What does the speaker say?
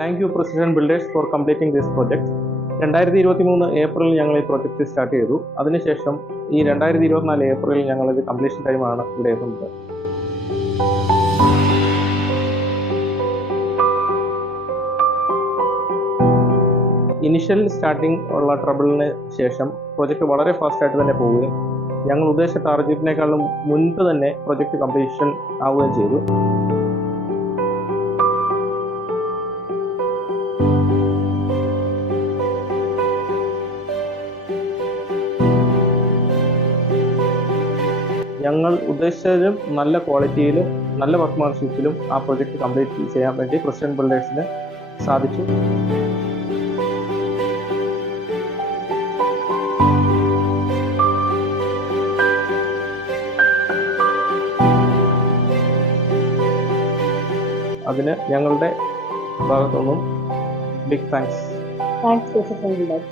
Thank you precision builders four completing this project. 2023 ഏപ്രിലിൽ ഞങ്ങൾ ഈ പ്രോജക്റ്റ് സ്റ്റാർട്ട് ചെയ്തു. അതിനുശേഷം ഈ 2024 ഏപ്രിലിൽ ഞങ്ങളിത് കംപ്ലീഷൻ ടൈമാണ് ഇവിടെ എത്തുന്നത്. ഇനിഷ്യൽ സ്റ്റാർട്ടിംഗ് ഉള്ള ട്രബിളിന് ശേഷം പ്രൊജക്റ്റ് വളരെ ഫാസ്റ്റായിട്ട് തന്നെ പോവുകയും ഞങ്ങൾ ഉദ്ദേശിച്ച ടാർഗറ്റിനേക്കാളും മുൻപ് തന്നെ പ്രൊജക്റ്റ് കംപ്ലീഷൻ ആവുകയും ചെയ്തു. ഞങ്ങൾ ഉദ്ദേശിച്ചതിലും നല്ല ക്വാളിറ്റിയിലും നല്ല വർക്ക്മാൻഷിപ്പിലും ആ പ്രൊജക്റ്റ് കംപ്ലീറ്റ് ചെയ്യാൻ വേണ്ടി പ്രിസിഷൻ ബിൽഡേഴ്സിന് സാധിച്ചു. അതിന് ഞങ്ങളുടെ ഭാഗത്തുനിന്നും big thanks. Thanks precision builders.